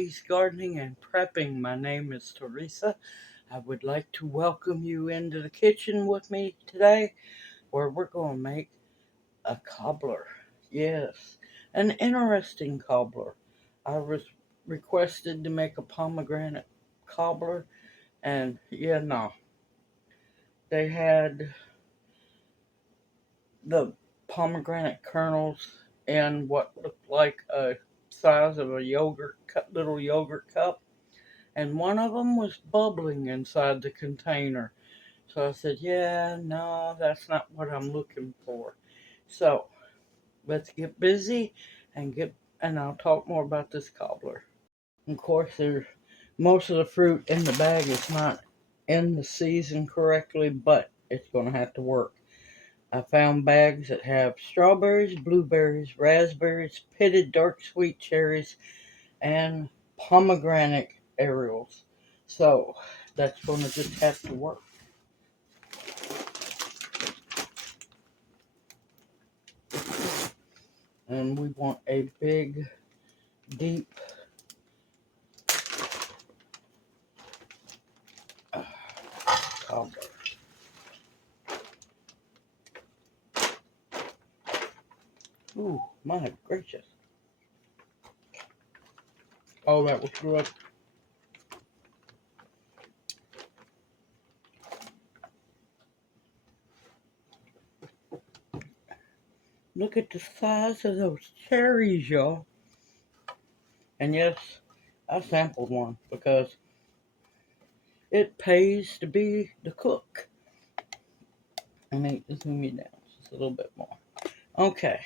everybody's gardening and prepping. My name is Teresa. I would like to welcome you into the kitchen with me today where we're going to make a cobbler. Yes, an interesting cobbler. I was requested to make a pomegranate cobbler, and no, they had the pomegranate kernels in what looked like a size of a little yogurt cup, and one of them was bubbling inside the container. So I said, yeah, no, that's not what I'm looking for. So let's get busy and I'll talk more about this cobbler. Of course, most of the fruit in the bag is not in the season correctly, but it's going to have to work. I found bags that have strawberries, blueberries, raspberries, pitted dark sweet cherries, and pomegranate aerials. So that's going to just have to work. And we want a big, deep cobbler. Ooh, my gracious. Oh, that was good. Look at the size of those cherries, y'all. And yes, I sampled one because it pays to be the cook. I need to zoom you down just a little bit more. Okay.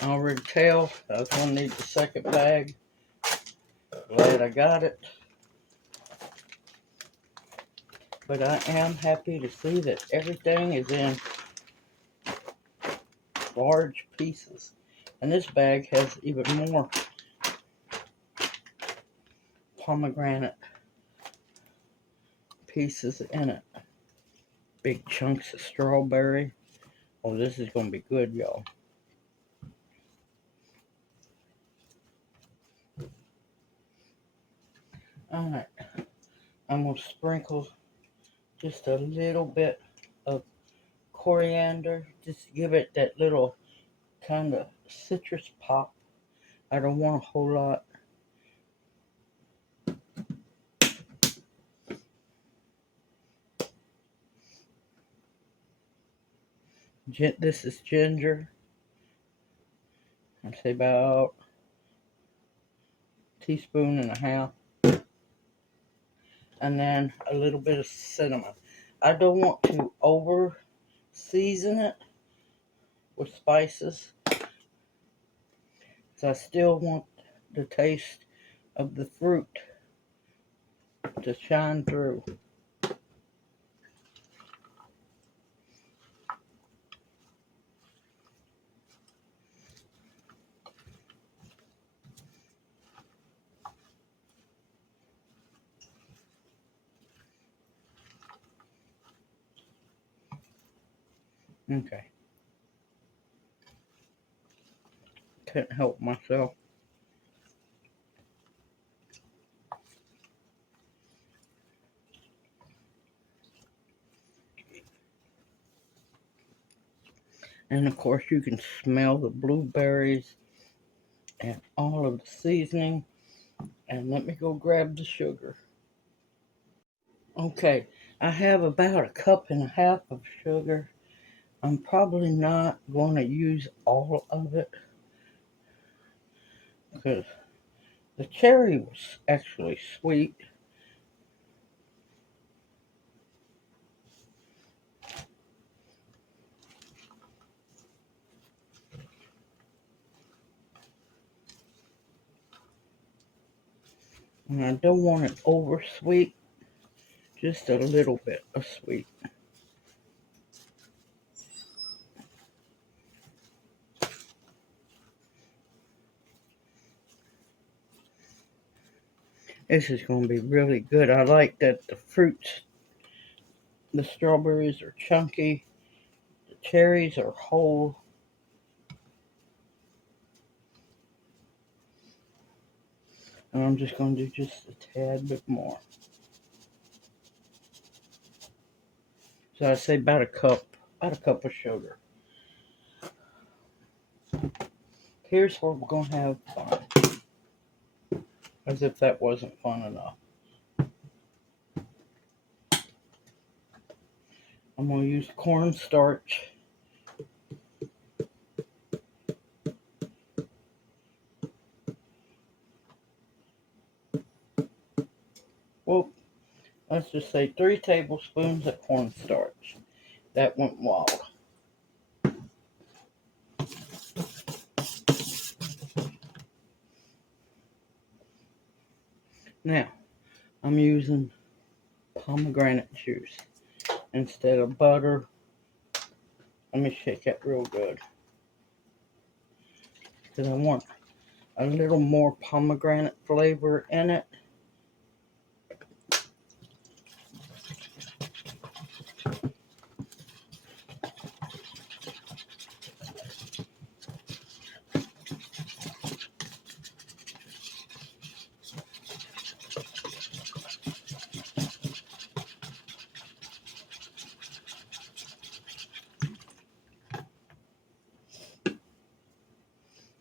I already tell I was going to need the second bag. Glad I got it. But I am happy to see that everything is in large pieces. And this bag has even more pomegranate pieces in it. Big chunks of strawberry. Oh, this is going to be good, y'all. Alright, I'm going to sprinkle just a little bit of coriander. Just give it that little kind of citrus pop. I don't want a whole lot. This is ginger. I'd say about a teaspoon and a half. And then a little bit of cinnamon. I don't want to over season it with spices. So I still want the taste of the fruit to shine through. Okay. Couldn't help myself. And of course you can smell the blueberries and all of the seasoning. And let me go grab the sugar. Okay, I have about a cup and a half of sugar. I'm probably not going to use all of it because the cherry was actually sweet. And I don't want it over sweet, just a little bit of sweet. This is going to be really good. I like that the fruits, the strawberries are chunky, the cherries are whole. And I'm just going to do just a tad bit more. So I'd say about a cup of sugar. Here's where we're going to have fun. As if that wasn't fun enough. I'm going to use cornstarch. Well, let's just say 3 tablespoons of cornstarch. That went wild. Now, I'm using pomegranate juice instead of butter. Let me shake that real good. Because I want a little more pomegranate flavor in it.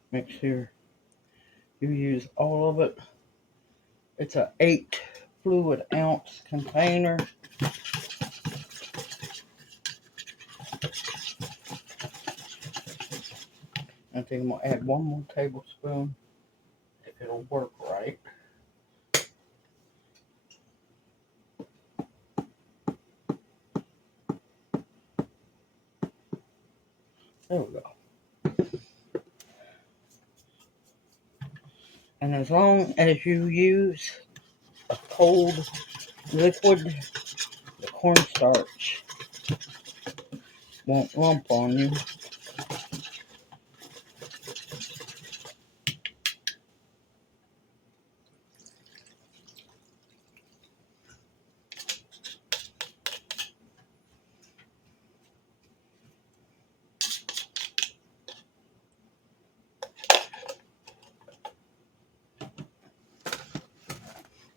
Make sure you use all of it. It's a 8 fluid ounce container. I think I'm going to add 1 more tablespoon if it'll work right. There we go. And as long as you use a cold liquid, the cornstarch won't lump on you.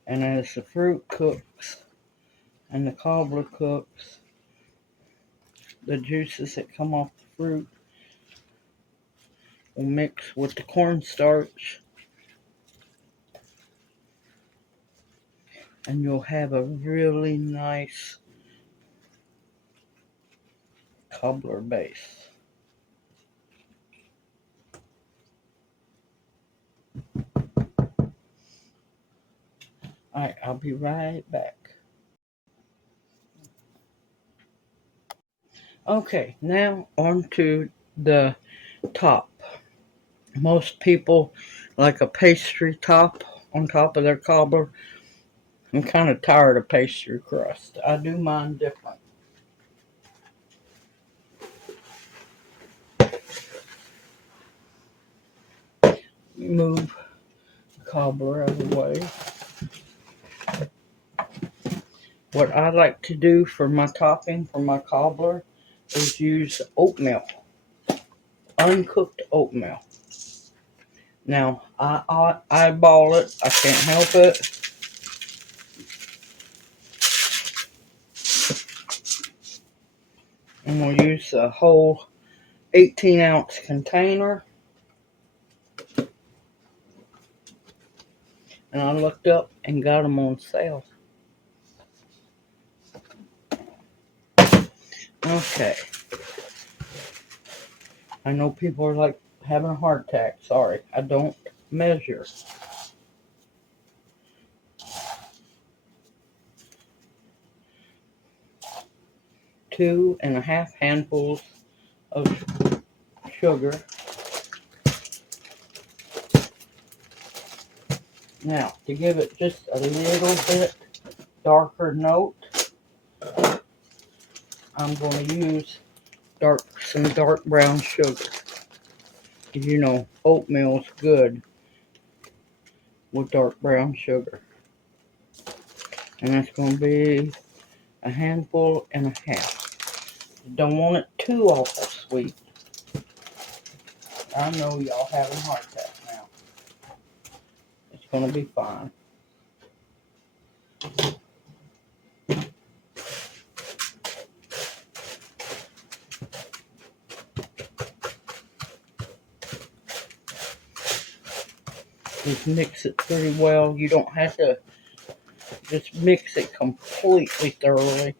And as the fruit cooks and the cobbler cooks, the juices that come off the fruit will mix with the cornstarch, and you'll have a really nice cobbler base. Alright, I'll be right back. Okay, now on to the top. Most people like a pastry top on top of their cobbler. I'm kind of tired of pastry crust. I do mine different. Move the cobbler out of the way. What I like to do for my topping for my cobbler is use oatmeal, uncooked oatmeal. Now, I eyeball it. I can't help it. I'm going to use a whole 18-ounce container. And I looked up and got them on sale. Okay. I know people are like having a heart attack. Sorry, I don't measure. Two and a half handfuls of sugar. Now, to give it just a little bit darker note, I'm going to use some dark brown sugar. You know, oatmeal's good with dark brown sugar. And that's going to be a handful and a half. You don't want it too awful sweet. I know y'all having a heart attack now. It's going to be fine. Just mix it pretty well. You don't have to just mix it completely thoroughly.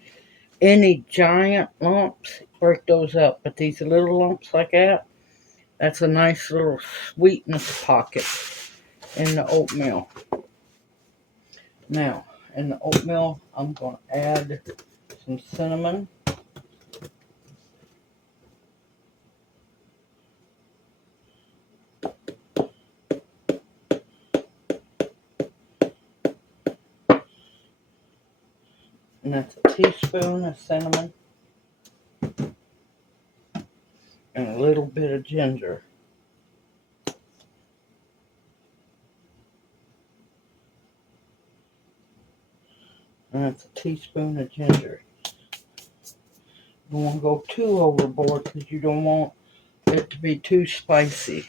Any giant lumps, break those up. But these little lumps like that, that's a nice little sweetness pocket in the oatmeal. Now, in the oatmeal, I'm going to add some cinnamon. And that's a teaspoon of cinnamon. And a little bit of ginger. And that's a teaspoon of ginger. You don't want to go too overboard because you don't want it to be too spicy.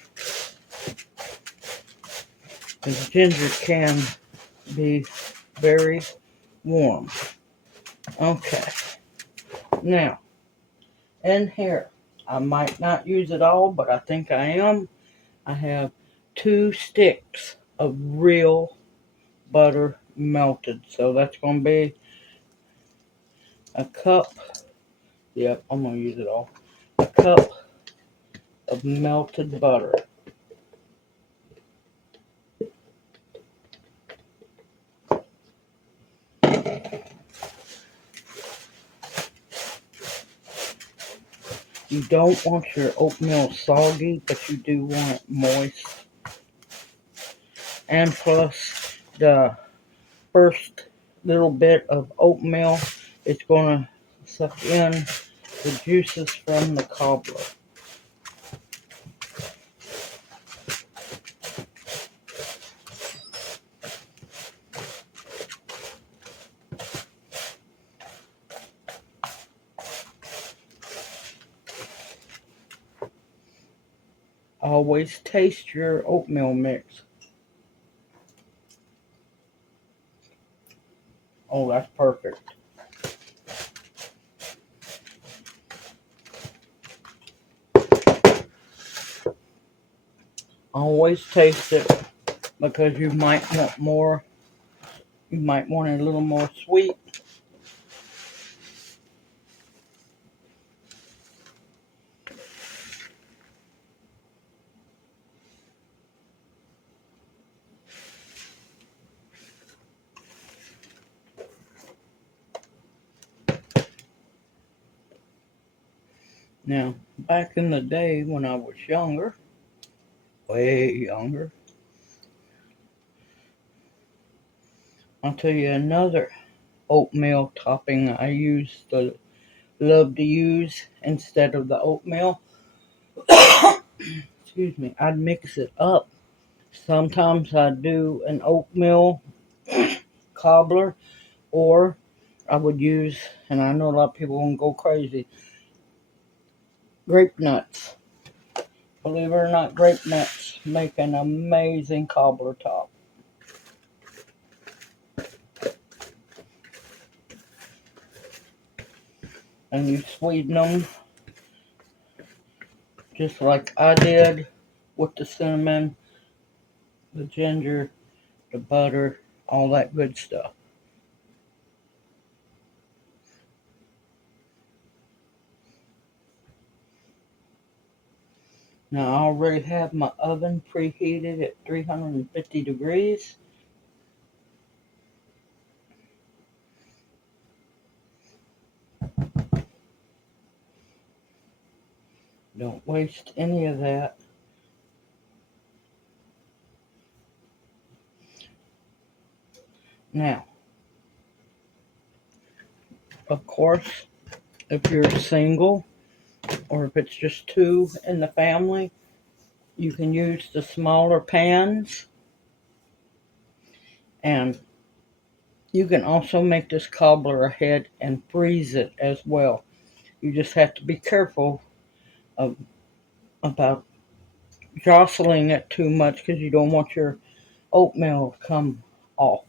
Because ginger can be very warm. Okay. Now, in here, I might not use it all, but I think I am. I have 2 sticks of real butter melted. So that's going to be a cup. Yep, I'm going to use it all. A cup of melted butter. You don't want your oatmeal soggy, but you do want it moist. And plus, the first little bit of oatmeal is going to suck in the juices from the cobbler. Always taste your oatmeal mix. Oh, that's perfect. Always taste it because you might want more. You might want it a little more sweet. Now, back in the day when I was younger, way younger, I'll tell you another oatmeal topping I love to use instead of the oatmeal. Excuse me, I'd mix it up. Sometimes I'd do an oatmeal cobbler, or I would use, and I know a lot of people won't go crazy, grape nuts. Believe it or not, grape nuts make an amazing cobbler top. And you sweeten them just like I did with the cinnamon, the ginger, the butter, all that good stuff. Now I already have my oven preheated at 350 degrees. Don't waste any of that. Now, of course, if you're single or if it's just 2 in the family, you can use the smaller pans. And you can also make this cobbler ahead and freeze it as well. You just have to be careful about jostling it too much because you don't want your oatmeal come off.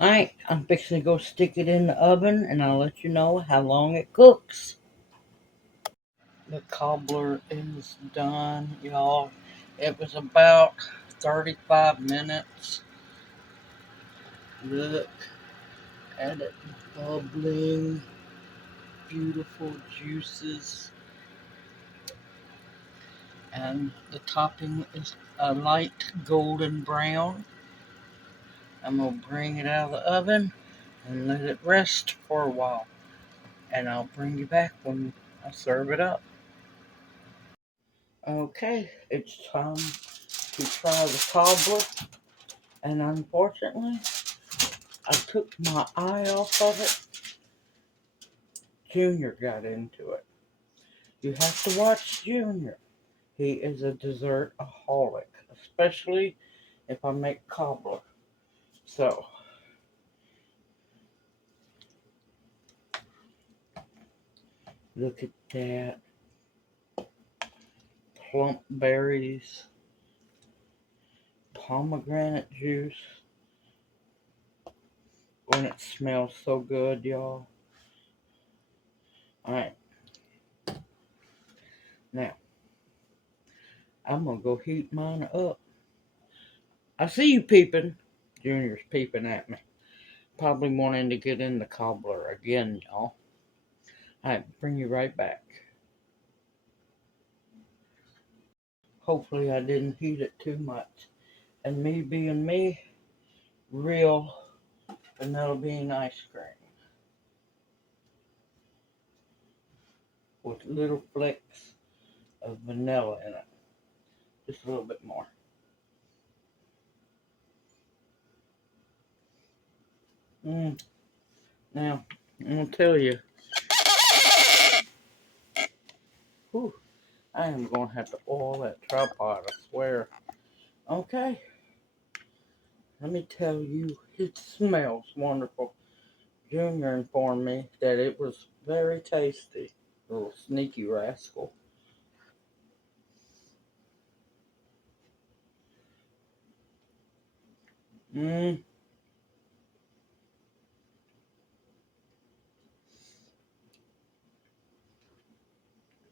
Alright, I'm fixing to go stick it in the oven and I'll let you know how long it cooks. The cobbler is done, y'all. It was about 35 minutes. Look at it bubbling. Beautiful juices. And the topping is a light golden brown. I'm going to bring it out of the oven and let it rest for a while. And I'll bring you back when I serve it up. Okay, it's time to try the cobbler. And unfortunately, I took my eye off of it. Junior got into it. You have to watch Junior. He is a dessert-aholic, especially if I make cobbler. So, look at that. Plump berries, pomegranate juice. And it smells so good, y'all. Alright. Now, I'm going to go heat mine up. I see you peeping. Junior's peeping at me. Probably wanting to get in the cobbler again, y'all. Alright, bring you right back. Hopefully I didn't heat it too much. And me being me, real vanilla bean ice cream. With little flecks of vanilla in it. Just a little bit more. Now, I'm going to tell you. Whew, I am going to have to oil that tripod, I swear. Okay. Let me tell you, it smells wonderful. Junior informed me that it was very tasty. Little sneaky rascal.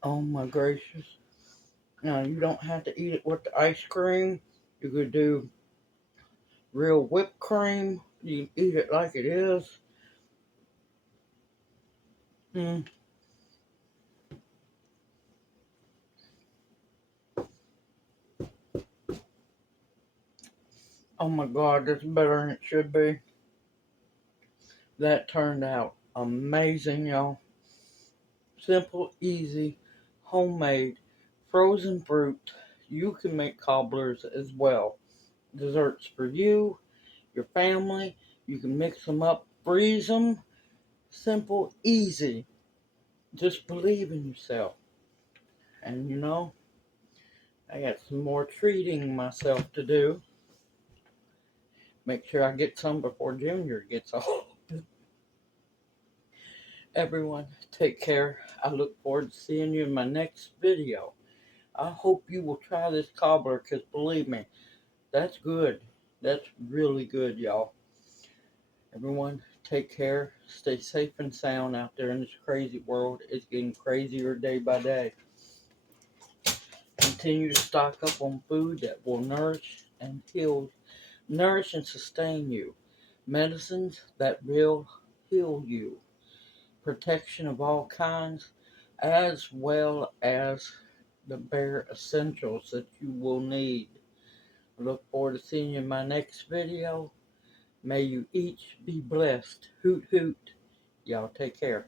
Oh my gracious. Now, you don't have to eat it with the ice cream. You could do real whipped cream. You eat it like it is. Oh my God, that's better than it should be. That turned out amazing, y'all. Simple, easy, homemade, frozen fruit. You can make cobblers as well. Desserts for you, your family. You can mix them up, freeze them. Simple, easy. Just believe in yourself. And you know, I got some more treating myself to do. Make sure I get some before Junior gets old. Everyone, take care. I look forward to seeing you in my next video. I hope you will try this cobbler because believe me, that's good. That's really good, y'all. Everyone, take care. Stay safe and sound out there in this crazy world. It's getting crazier day by day. Continue to stock up on food that will nourish and sustain you. Medicines that will heal you. Protection of all kinds, as well as the bare essentials that you will need. I look forward to seeing you in my next video. May you each be blessed. Hoot hoot. Y'all take care.